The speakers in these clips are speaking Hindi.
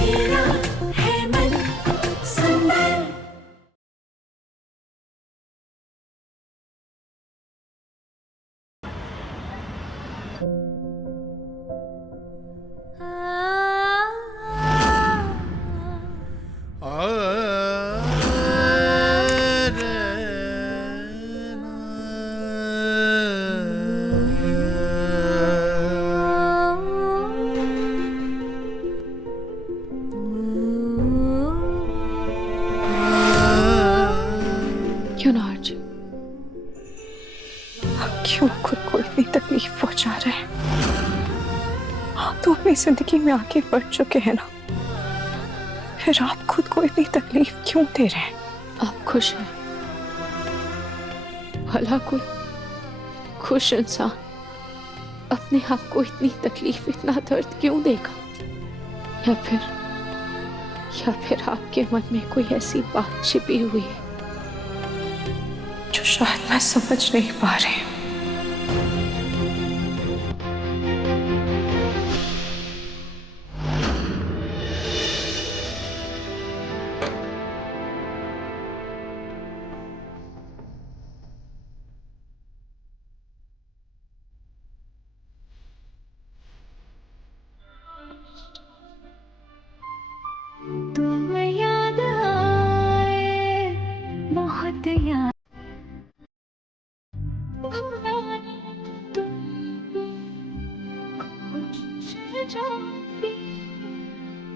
मेरा है मन सुंदर। क्यों ना अर्जुन, क्यों खुद को इतनी तकलीफ पहुंचा रहे हैं? आप तो अपनी जिंदगी में आगे बढ़ चुके हैं ना, फिर आप खुद को इतनी तकलीफ क्यों दे रहे हैं? आप खुश हैं? भला कोई खुश इंसान अपने आप को इतनी तकलीफ, इतना दर्द क्यों देगा? या फिर आपके मन में कोई ऐसी बात छिपी हुई है जो शायद मैं समझ नहीं पा रही हूँ। तुम याद आए बहुत याद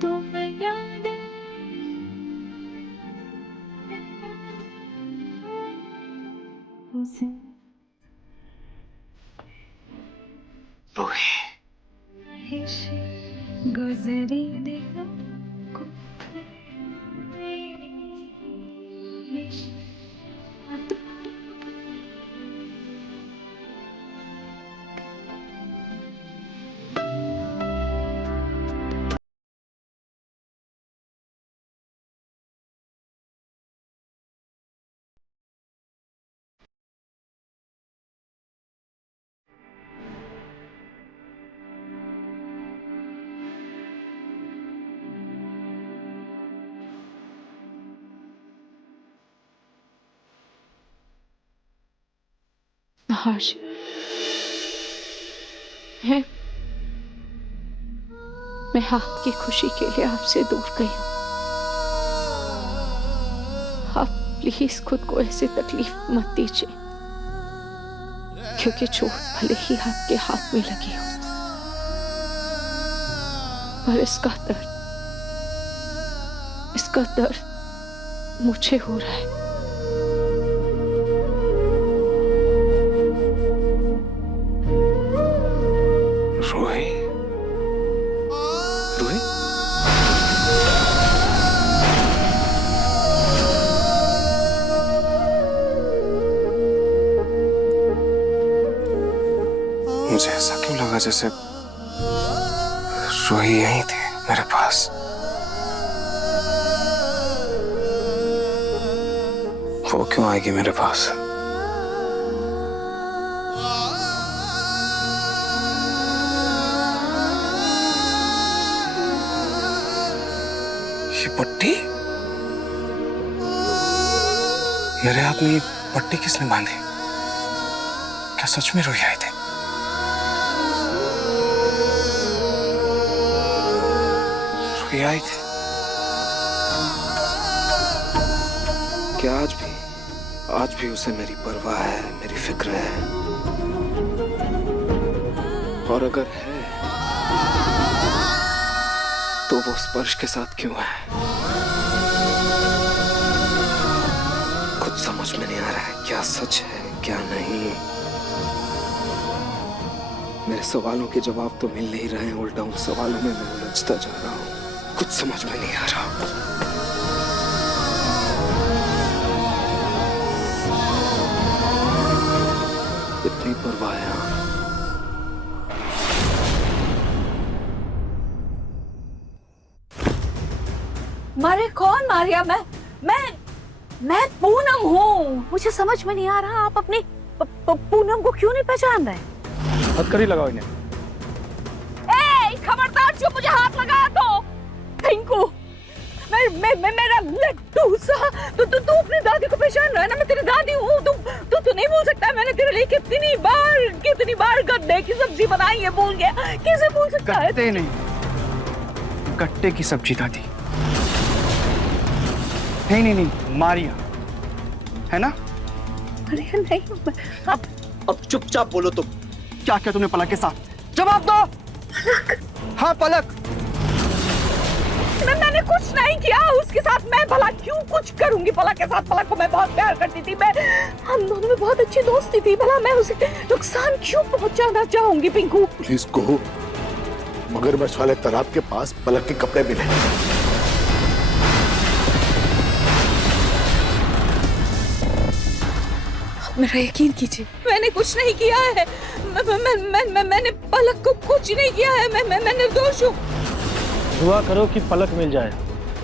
तुम याद उसे गुजरी दिनों को हर्ष, मैं आपकी खुशी के लिए आपसे दूर गई हूं। आप प्लीज खुद को ऐसी तकलीफ मत दीजिए, क्योंकि चोट भले ही आपके हाथ में लगी हो, पर इसका दर्द मुझे हो रहा है। मुझे ऐसा क्यों लगा जैसे रूही यहीं थी मेरे पास। वो क्यों आएगी मेरे पास? ये पट्टी मेरे हाथ में, ये पट्टी किसने बांधी? क्या सच में रूही आई थी? रूही आई थी क्या? आज भी उसे मेरी परवाह है, मेरी फिक्र है। और अगर है तो वो स्पर्श के साथ क्यों है? कुछ समझ में नहीं आ रहा है, क्या सच है क्या नहीं। मेरे सवालों के जवाब तो मिल नहीं रहे, उल्टा उन सवालों में मैं उलझता जा रहा हूं। कुछ समझ में नहीं आ रहा। इतनी परवाह। मारे कौन मारिया? मैं पूनम हूँ। मुझे समझ में नहीं आ रहा, आप अपनी पूनम को क्यों नहीं पहचान रहे? हथकड़ी लगाओ इन्हें। ए, खबरदार जो मुझे हाथ लगा तो इनको तू अपनी दादी को पहचान रहा है ना? मैं तेरी दादी हूँ। तू नहीं भूल सकता? मैंने तेरे लिए कितनी बार गड्ढे की सब्जी बनाई है, भूल गया? कैसे भूल सकता है? गट्टे नहीं, गट्टे की सब्जी दादी। नहीं, मारिया है ना? अरे नहीं, अब चुपचाप बोलो तुम, क्या किया तुमने पलक के साथ? जवाब दो। हाँ पलक। मैंने कुछ नहीं किया उसके साथ। मैं भला क्यों कुछ करूंगी पलक के साथ? पलक को मैं बहुत प्यार करती थी, हम दोनों में बहुत अच्छी दोस्ती थी। भला मैं उसे नुकसान क्यों पहुंचाना चाहूंगी? पिंकू, पुलिस को मगरमच्छ वाले तालाब के पास पलक के कपड़े मिले। मेरा यकीन कीजिए, मैंने कुछ नहीं किया है। मैंने पलक को कुछ नहीं किया है। मैं निर्दोष हूँ। दुआ करो कि पलक मिल जाए,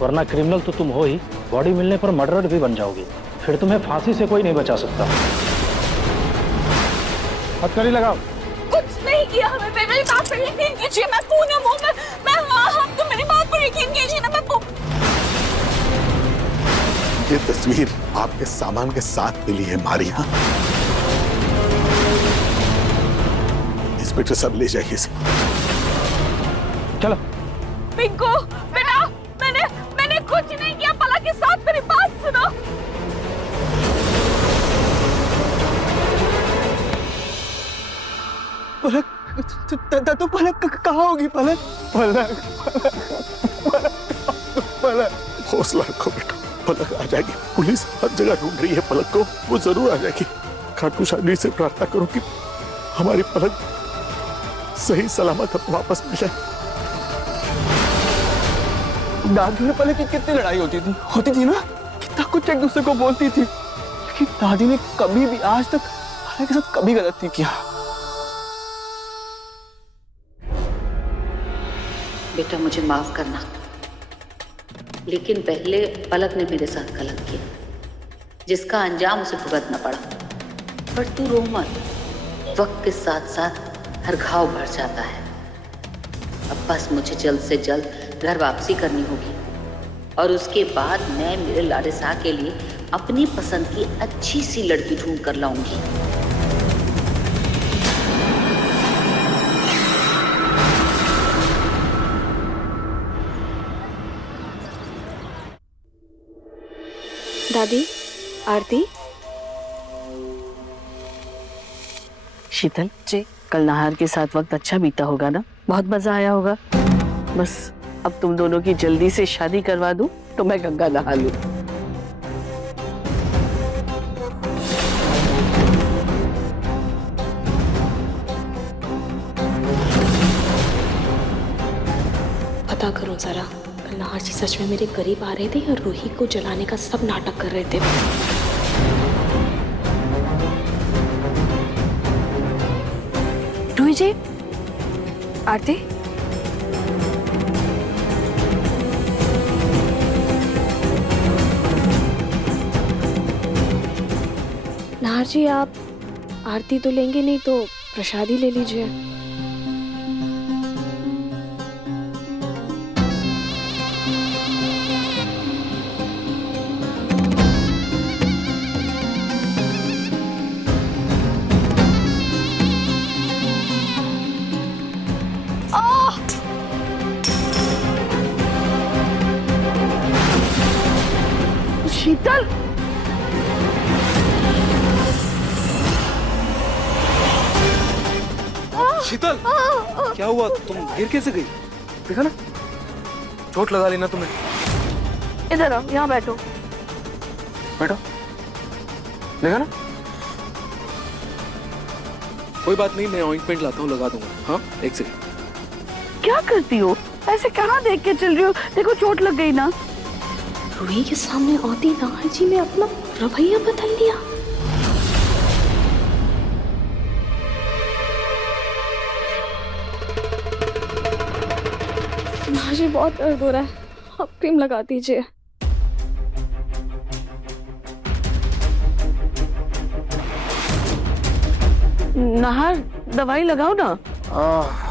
वरना क्रिमिनल तो तुम हो ही, बॉडी मिलने पर मर्डर भी बन जाओगी। फिर तुम्हें फांसी से कोई नहीं बचा सकता। हथकड़ी लगाओ। कुछ नहीं किया हमें। मेरी बात पर यकीन कीजिए, मैं पूनम हूँ। मैं आप तो मेरी बात पर यकीन कीजिए ना। ये तस्वीर आपके सामान के साथ मिली है मारिया। इंस्पेक्टर साहब ले जाइए इसे। चलो। पिंकू बेटा, मैंने कुछ नहीं किया पलक के साथ। मेरी बात सुनो। पलक तो पलक कहाँ होगी? पलक हौसला रखो बेटा, पलक आ जाएगी। पुलिस हर जगह ढूंढ रही है पलक को, वो जरूर आ जाएगी। खाटू शादी से प्रार्थना करो कि हमारी पलक सही सलामत वापस मिल जाए। दादी और पलक की कितनी लड़ाई होती थी ना? कितना कुछ एक दूसरे को बोलती थी, लेकिन दादी ने कभी भी आज तक पलक के साथ कभी गलत नहीं किया। बेटा मुझे माफ करना, लेकिन पहले पलक ने मेरे साथ गलत किया, जिसका अंजाम उसे भुगतना पड़ा। पर तू रो मत, वक्त के साथ साथ हर घाव भर जाता है। अब बस मुझे जल्द से जल्द घर वापसी करनी होगी, और उसके बाद मैं मेरे लाडे शाह के लिए अपनी पसंद की अच्छी सी लड़की ढूंढ कर लाऊंगी। दादी, आरती। शीतल जी। कल नहार के साथ वक्त अच्छा बीता होगा ना? बहुत मजा आया होगा। बस अब तुम दोनों की जल्दी से शादी करवा दूं तो मैं गंगा नहा लूं। पता करो जरा, कल नहार जी सच में मेरे करीब आ रहे थे या रूही को जलाने का सब नाटक कर रहे थे? रूही जी, आरती। नहार जी, आप आरती तो लेंगे नहीं तो प्रसादी ले लीजिए। शीतल, शीतल, क्या हुआ? तुम गिर कैसे गई? देखा ना, चोट लगा ली ना तुम्हें। इधर आओ, यहाँ बैठो। बैठो, देखा ना? कोई बात नहीं, मैं ऑइंटमेंट लाता हूँ, लगा दूंगा। हाँ, एक सेकंड। क्या करती हो? ऐसे कहाँ देख के चल रही हो? देखो चोट लग गई ना। रूही के सामने आती नहार जी ने अपना रवैया बदल लिया। नहार जी, बहुत दर्द हो रहा है, आप क्रीम लगा दीजिए। नहार, दवाई लगाओ ना।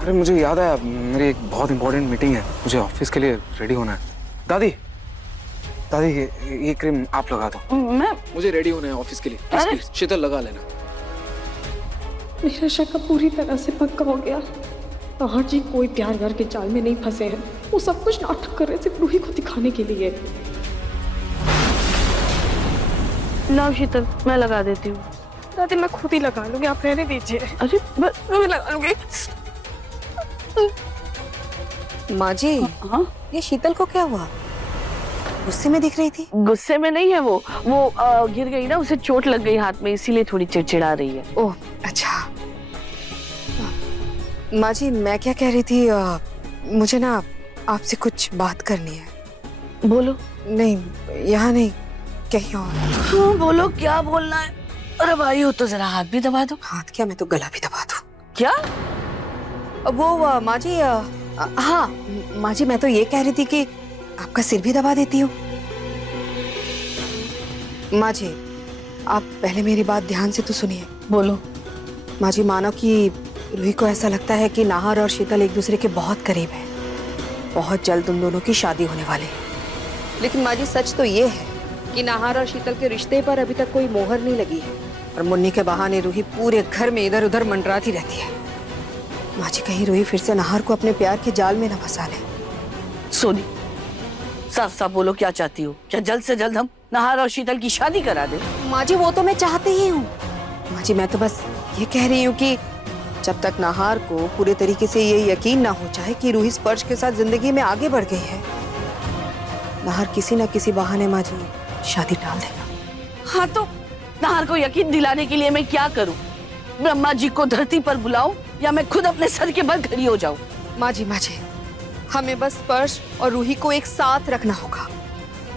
अरे मुझे याद आया, मेरी एक बहुत इंपॉर्टेंट मीटिंग है, मुझे ऑफिस के लिए रेडी होना है। दादी, दादी ये क्रीम आप लगा दो। मैं मुझे रेडी होना है ऑफिस के लिए। अरे! प्लीज शीतल लगा लेना। मेरा शक पूरी तरह से पक्का हो गया। हाँ जी, कोई प्यार व्यार के जाल में नहीं फंसे हैं। वो सब कुछ नाटक कर रहे सिर्फ रूही को दिखाने के लिए। लाओ शीतल, मैं लगा देती हूँ। दादी मैं खुद ही लगा लूंगी, आप रहने दीजिए। अरे बस मैं लगा लूंगी। माँ जी, हाँ, ये शीतल को क्या हुआ? गुस्से में दिख रही थी। गुस्से में नहीं है वो गिर गई ना, उसे चोट लग गई हाथ में, इसीलिए थोड़ी चिड़चिड़ा रही है। ओह अच्छा। माँ जी, मैं क्या कह रही थी, मुझे ना आपसे कुछ बात करनी है। बोलो। नहीं, यहाँ नहीं, कहीं और। हाँ बोलो, क्या बोलना है? अरे भाई हो तो जरा हाथ भी दबा दो। हाथ क्या, मैं तो गला भी दबा दूँ। क्या? वो माँ जी, हाँ माँ जी, मैं तो ये कह रही थी कि आपका सिर भी दबा देती हूँ। माँ जी, आप पहले मेरी बात ध्यान से तो सुनिए। बोलो। माँ जी, मानो कि रूही को ऐसा लगता है कि नाहर और शीतल एक दूसरे के बहुत करीब हैं। बहुत जल्द उन दोनों की शादी होने वाली है। लेकिन माँ जी, सच तो ये है कि नाहर और शीतल के रिश्ते पर अभी तक कोई मोहर नहीं लगी है और मुन्नी के बहाने रूही पूरे घर में इधर उधर मंडराती रहती है। माँ जी, कहीं रूही फिर से नाहर को अपने प्यार के जाल में न फंसा ले। सोनी, साफ साफ बोलो, क्या चाहती हो? क्या जल्द से जल्द हम नाहर और शीतल की शादी करा दे? माँ जी, वो तो मैं चाहती ही हूँ। माँ जी, मैं तो बस ये कह रही हूँ कि जब तक नाहर को पूरे तरीके से ये यकीन ना हो जाए कि रूही स्पर्श के साथ जिंदगी में आगे बढ़ गई है, नाहर किसी न किसी बहाने माँ जी शादी टाल देगा। हाँ तो नाहर को यकीन दिलाने के लिए मैं क्या करूं? ब्रह्मा जी को धरती पर बुलाऊं या मैं खुद अपने सर के बल खड़ी हो जाऊं? माँ जी, हमें बस स्पर्श और रूही को एक साथ रखना होगा।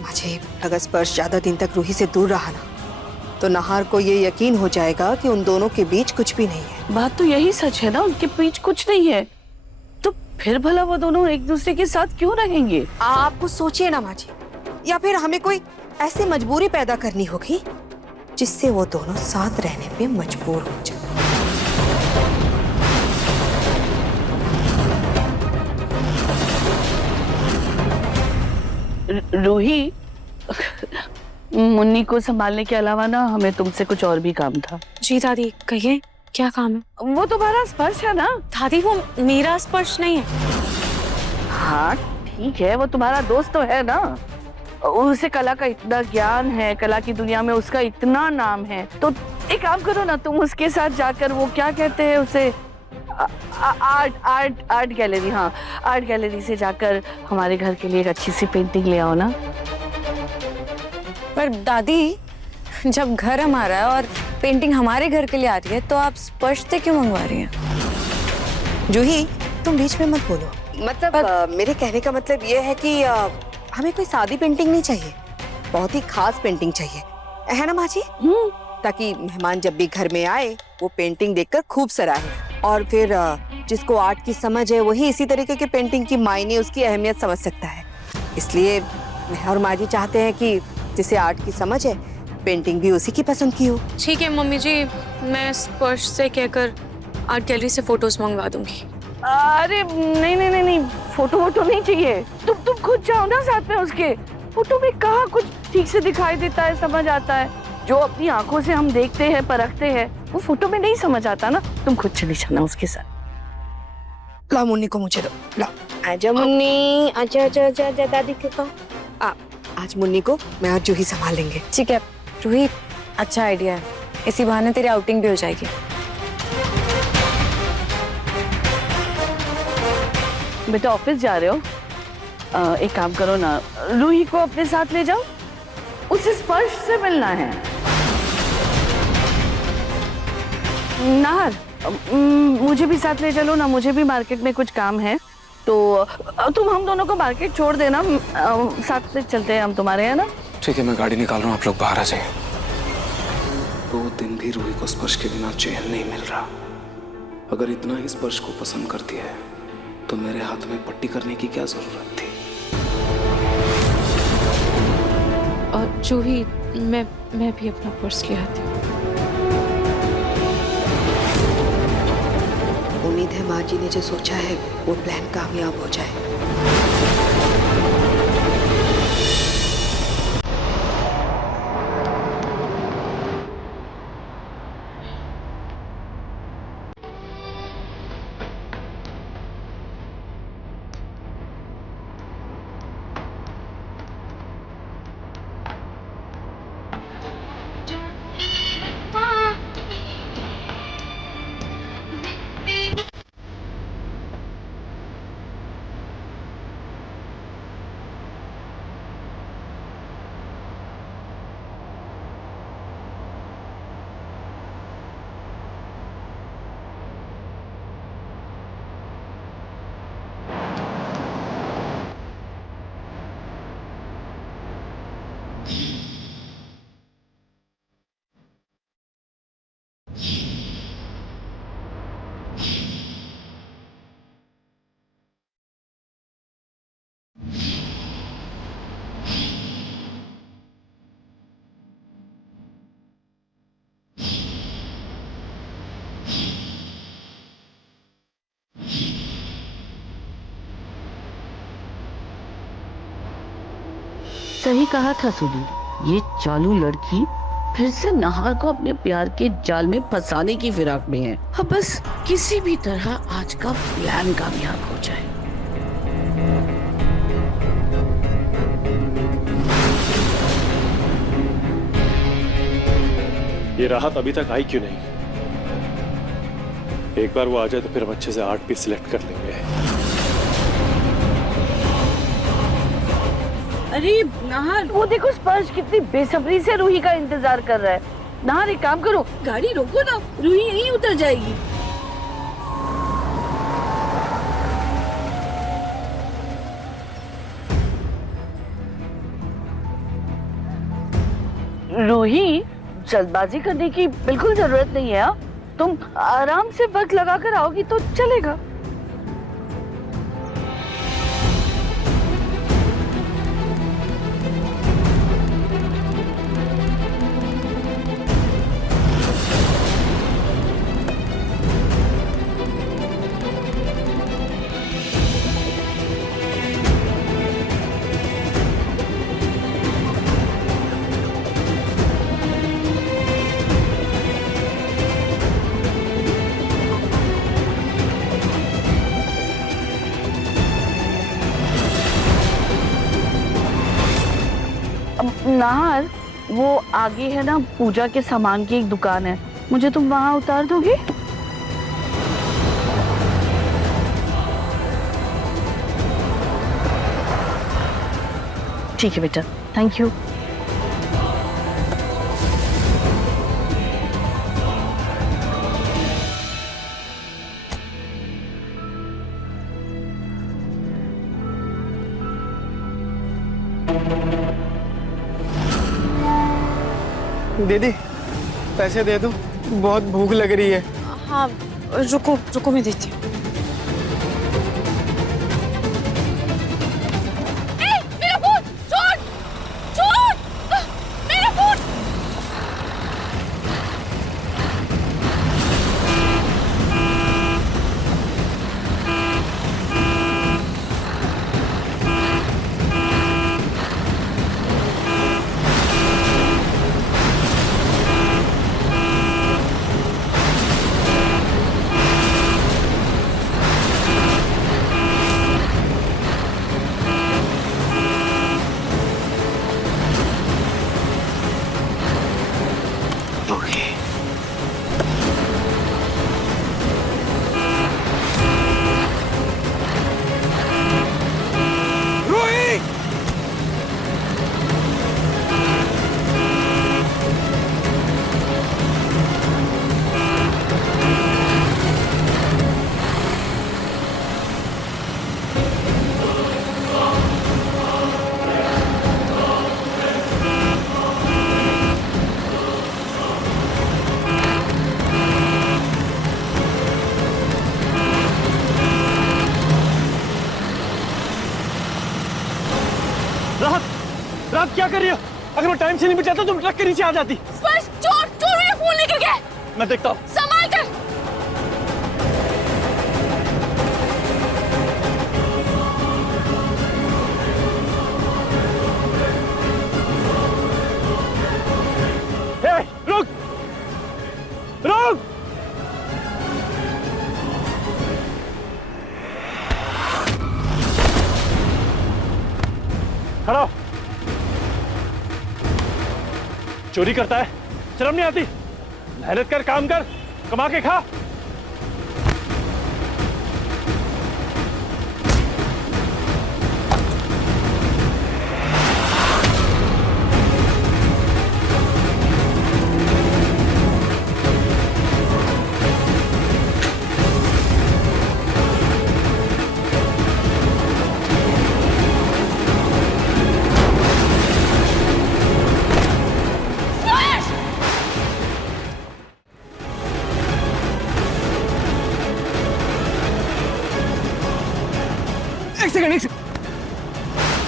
माँ जी, अगर स्पर्श ज्यादा दिन तक रूही से दूर रहा ना, तो नाहर को ये यकीन हो जाएगा कि उन दोनों के बीच कुछ भी नहीं है। बात तो यही सच है ना, उनके बीच कुछ नहीं है, तो फिर भला वो दोनों एक दूसरे के साथ क्यों रहेंगे? आप कुछ सोचिए ना माँ जी, या फिर हमें कोई ऐसी मजबूरी पैदा करनी होगी जिससे वो दोनों साथ रहने पे मजबूर हो जाए। रूही, मुन्नी को संभालने के अलावा ना हमें तुमसे कुछ और भी काम था। जी दादी, कहिए क्या काम है? वो तुम्हारा स्पर्श है ना? दादी वो मेरा स्पर्श नहीं है। हाँ ठीक है, वो तुम्हारा दोस्त तो है ना, उसे कला का इतना ज्ञान है, कला की दुनिया में उसका इतना नाम है, तो एक काम करो ना, तुम उसके साथ जाकर, वो क्या कहते हैं उसे, आर्ट गैलरी, हाँ आर्ट गैलरी से जाकर हमारे घर के लिए एक अच्छी सी पेंटिंग ले आओ ना। पर दादी, जब घर हमारा है और पेंटिंग हमारे घर के लिए आ रही है, तो आप स्पर्श से क्यों मंगवा रही हैं? जूही, तुम बीच में मत बोलो। मतलब मेरे कहने का मतलब ये है कि हमें कोई सादी पेंटिंग नहीं चाहिए, बहुत ही खास पेंटिंग चाहिए, है ना माँ जी? ताकि मेहमान जब भी घर में आए वो पेंटिंग देखकर खूब सराहे, और फिर जिसको आर्ट की समझ है वही इसी तरीके की पेंटिंग की मायने, उसकी अहमियत समझ सकता है। इसलिए मैं और माँ जी चाहते हैं कि जिसे आर्ट की समझ है, पेंटिंग भी उसी की पसंद की हो। ठीक है मम्मी जी, मैं स्पर्श से कहकर आर्ट गैलरी से फोटोज मंगवा दूंगी। अरे नहीं, फोटो नहीं चाहिए, तुम खुद जाओ ना साथ में उसके। फोटो में कहाँ कुछ ठीक से दिखाई देता है, समझ आता है? जो अपनी आंखों से हम देखते हैं, परखते हैं, वो फोटो में नहीं समझ आता ना। तुम खुद चली जाना उसके साथ। ला मुन्नी को मुझे दो, ला। आजा मुन्नी, आजा दादी के पास। आज मुन्नी को मैं और जूही संभाल लेंगे। ठीक है रूही, अच्छा आइडिया है, इसी बहाने तेरी आउटिंग भी हो जाएगी। बेटा ऑफिस जा रहे हो, एक काम करो ना, रूही को अपने साथ ले जाओ, उसे स्पर्श से मिलना है। नाहर, मुझे भी साथ ले चलो ना, मुझे भी मार्केट में कुछ काम है, तो तुम हम दोनों को मार्केट छोड़ देना, साथ में चलते हैं हम तुम्हारे, है ना? ठीक है, मैं गाड़ी निकाल रहा हूँ, आप लोग बाहर आ जाइए। 2 दिन भी रूही को स्पर्श के बिना चैन नहीं मिल रहा। अगर इतना ही स्पर्श को पसंद करती है तो मेरे हाथ में पट्टी करने की क्या जरूरत थी? और जूही, मैं भी अपना पर्स ले आती हूँ। उम्मीद है माँ जी ने जो सोचा है वो प्लान कामयाब हो जाए। सही कहा था सुनील, ये चालू लड़की फिर से नाहर को अपने प्यार के जाल में फंसाने की फिराक में है। अब बस किसी भी तरह आज का प्लान कामयाब हो जाए। ये राहत अभी तक आई क्यों नहीं? एक बार वो आ जाए तो फिर हम अच्छे से 8 पीस सिलेक्ट कर लेंगे। अरे नाहर, वो देखो स्पर्श कितनी बेसब्री से रूही का इंतजार कर रहा है। नाहर एक काम करो, गाड़ी रोको ना, रूही यहीं उतर जाएगी। रूही, जल्दबाजी करने की बिल्कुल जरूरत नहीं है। तुम आराम से वक्त लगाकर आओगी तो चलेगा। नाहर, वो आगे है ना पूजा के सामान की एक दुकान है, मुझे तुम वहां उतार दोगे? ठीक है बेटा, थैंक यू। दीदी पैसे दे दो, बहुत भूख लग रही है। हाँ रुको रुको, मैं देती हूँ। मेरा फोन! चोर! चोर! मेरा फोन! रात क्या कर रही हो? अगर मैं टाइम से नहीं बचाता तुम ट्रक के नीचे आ जाती। स्पर्श, चोर! चोर मेरा फोन लेकर गया। मैं देखता हूँ। संभाल कर। रुक! रुक! खड़ा। चोरी करता है, शर्म नहीं आती? मेहनत कर, काम कर, कमा के खा।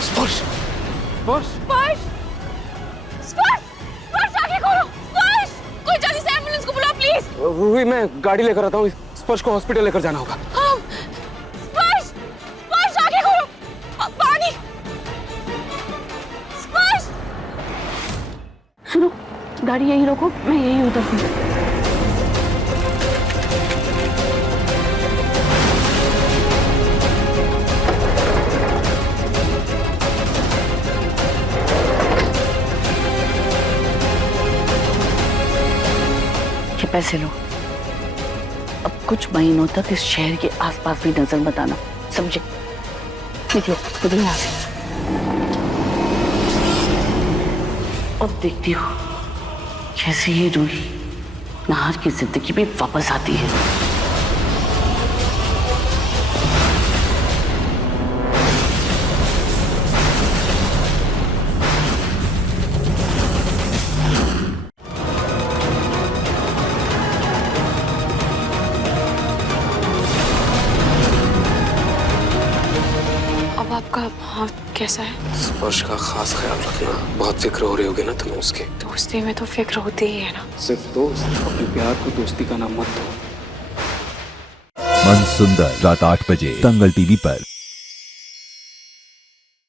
स्पर्श स्पर्श स्पर्श स्पर्श स्पर्श आगे खोलो स्पर्श कोई जल्दी से एम्बुलेंस को बुलाओ प्लीज रूही मैं गाड़ी लेकर आता हूँ स्पर्श को हॉस्पिटल लेकर जाना होगा हाँ स्पर्श स्पर्श आगे खोलो पानी स्पर्श सुनो गाड़ी यहीं रोको मैं यहीं उतरती हूँ पैसे लो अब कुछ महीनों तक इस शहर के आसपास भी नजर मत आना समझे निकलो निकलो यहाँ से अब देखती हो कैसे ये रूही नाहर की जिंदगी में वापस आती है आपका हाथ कैसा है? स्पर्श का खास ख्याल रखना बहुत फिक्र हो रही होगी ना तुम्हें उसकी दोस्ती में तो फिक्र होती ही है ना सिर्फ दोस्त अपने प्यार को दोस्ती का नाम मत दो मन सुंदर रात 8 बजे दंगल टीवी पर।